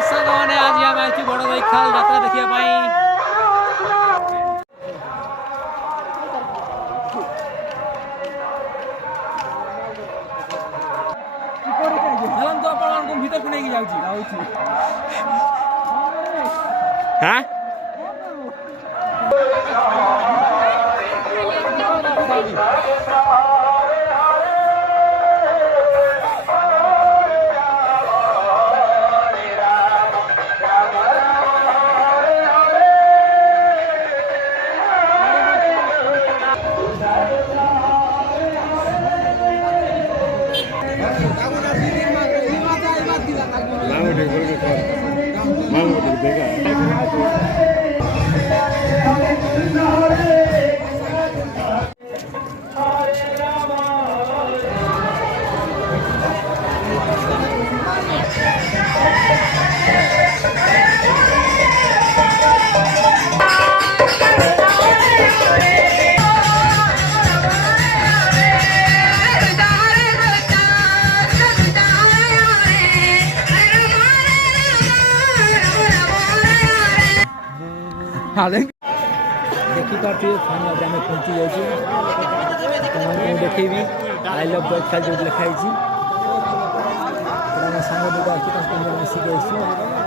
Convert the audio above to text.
दर्शक मैंने आज आम आई बड़ बईखाल यात्रा देखा भीतर को नहीं जाऊँ हाँ देखिए फाइनल आम पहुँची जाइए देखेबी आई लव बईखाल जो लिखाई सांग दुटा अच्छी मिसिक